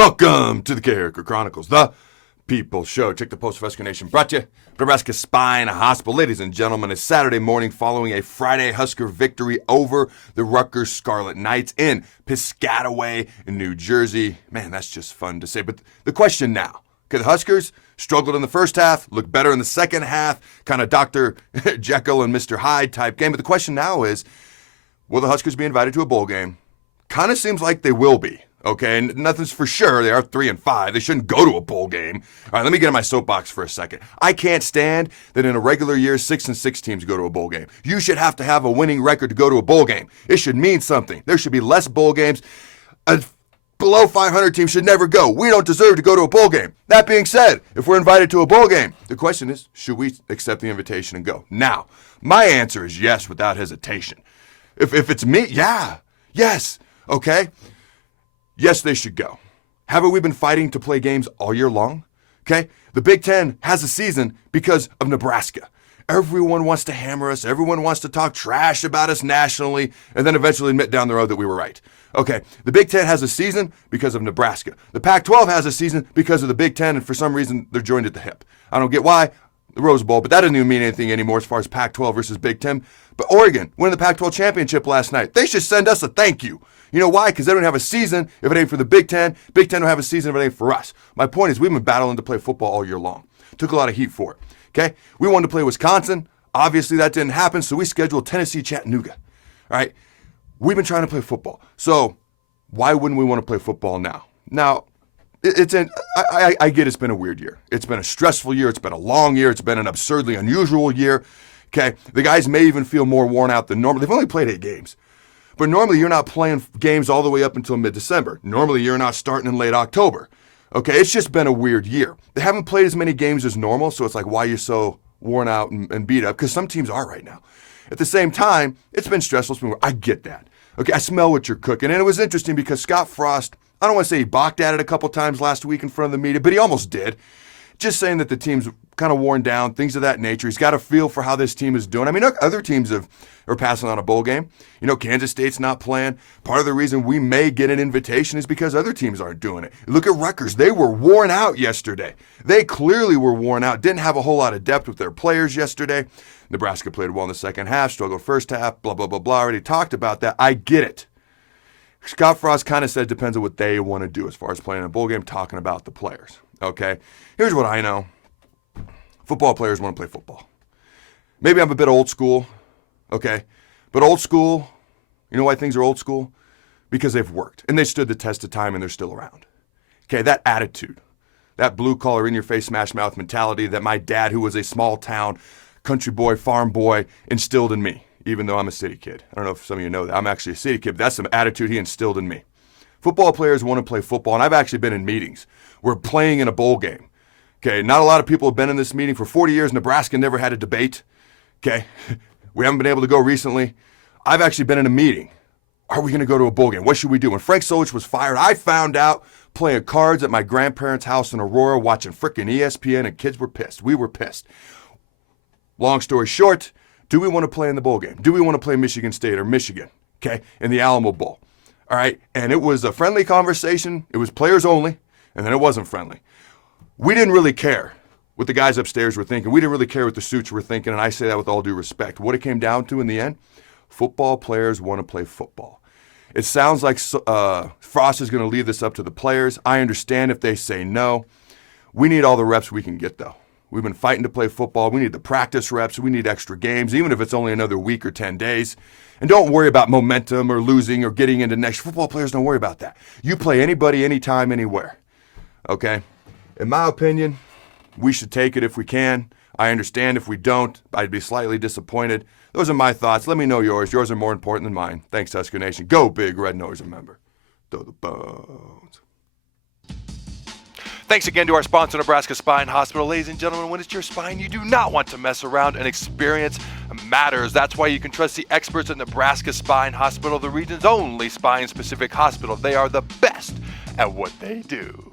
Welcome to the Carriker Chronicles, the People Show. Check the post of Husker Nation. Brought to you by Nebraska Spine Hospital. Ladies and gentlemen, it's Saturday morning following a Friday Husker victory over the Rutgers Scarlet Knights in Piscataway, New Jersey. Man, that's just fun to say. But the question now, okay, the Huskers struggled in the first half, looked better in the second half, kind of Dr. Jekyll and Mr. Hyde type game. But the question now is, will the Huskers be invited to a bowl game? Kind of seems like they will be. Okay, and nothing's for sure. They are 3-5. They shouldn't go to a bowl game. All right, let me get in my soapbox for a second. I can't stand that in a regular year, 6-6 teams go to a bowl game. You should have to have a winning record to go to a bowl game. It should mean something. There should be less bowl games. A below 500 team should never go. We don't deserve to go to a bowl game. That being said, if we're invited to a bowl game, the question is, should we accept the invitation and go? Now, my answer is yes, without hesitation. If it's me, yes, okay? Yes, they should go. Haven't we been fighting to play games all year long? Okay? The Big Ten has a season because of Nebraska. Everyone wants to hammer us. Everyone wants to talk trash about us nationally and then eventually admit down the road that we were right. Okay, the Big Ten has a season because of Nebraska. The Pac-12 has a season because of the Big Ten, and for some reason, they're joined at the hip. I don't get why. The Rose Bowl, but that doesn't even mean anything anymore as far as Pac-12 versus Big Ten. But Oregon winning the Pac-12 championship last night. They should send us a thank you. You know why? Because they don't have a season if it ain't for the Big Ten. Big Ten don't have a season if it ain't for us. My point is we've been battling to play football all year long. Took a lot of heat for it. Okay? We wanted to play Wisconsin. Obviously that didn't happen, so we scheduled Tennessee, Chattanooga. All right? We've been trying to play football. So why wouldn't we want to play football now? Now, I get it's been a weird year. It's been a stressful year. It's been a long year. It's been an absurdly unusual year. Okay? The guys may even feel more worn out than normal. They've only played 8 games. But normally you're not playing games all the way up until mid-December. Normally you're not starting in late October. Okay, it's just been a weird year. They haven't played as many games as normal, so it's like why you're so worn out and beat up, because some teams are right now. At the same time, it's been stressful. I get that. Okay, I smell what you're cooking. And it was interesting because Scott Frost, I don't want to say he balked at it a couple times last week in front of the media, but he almost did. Just saying that the team's kind of worn down, things of that nature. He's got a feel for how this team is doing. I mean, look, other teams are passing on a bowl game. You know, Kansas State's not playing. Part of the reason we may get an invitation is because other teams aren't doing it. Look at Rutgers. They were worn out yesterday. They clearly were worn out. Didn't have a whole lot of depth with their players yesterday. Nebraska played well in the second half, struggled first half, blah, blah, blah, blah. Already talked about that. I get it. Scott Frost kind of said it depends on what they want to do as far as playing a bowl game, talking about the players. Okay? Here's what I know. Football players want to play football. Maybe I'm a bit old school, okay? But old school, you know why things are old school? Because they've worked, and they stood the test of time, and they're still around. Okay, that attitude, that blue-collar, in-your-face, smash-mouth mentality that my dad, who was a small-town country boy, farm boy, instilled in me, even though I'm a city kid. I don't know if some of you know that. I'm actually a city kid, but that's some attitude he instilled in me. Football players want to play football, and I've actually been in meetings. We're playing in a bowl game. Okay, not a lot of people have been in this meeting. For 40 years, Nebraska never had a debate. Okay, we haven't been able to go recently. I've actually been in a meeting. Are we going to go to a bowl game? What should we do? When Frank Solich was fired, I found out playing cards at my grandparents' house in Aurora, watching frickin' ESPN, and kids were pissed. We were pissed. Long story short, do we want to play in the bowl game? Do we want to play Michigan State or Michigan, okay, in the Alamo Bowl? All right, and it was a friendly conversation. It was players only, and then it wasn't friendly. We didn't really care what the guys upstairs were thinking. We didn't really care what the suits were thinking, and I say that with all due respect. What it came down to in the end, football players want to play football. It sounds like Frost is going to leave this up to the players. I understand if they say no. We need all the reps we can get, though. We've been fighting to play football. We need the practice reps. We need extra games, even if it's only another week or 10 days. And don't worry about momentum or losing or getting into next. Football players don't worry about that. You play anybody, anytime, anywhere. Okay? In my opinion, we should take it if we can. I understand if we don't, I'd be slightly disappointed. Those are my thoughts. Let me know yours. Yours are more important than mine. Thanks, Husker Nation. Go Big Red Nose, remember. Throw the bones. Thanks again to our sponsor, Nebraska Spine Hospital. Ladies and gentlemen, when it's your spine, you do not want to mess around, and experience matters. That's why you can trust the experts at Nebraska Spine Hospital, the region's only spine-specific hospital. They are the best at what they do.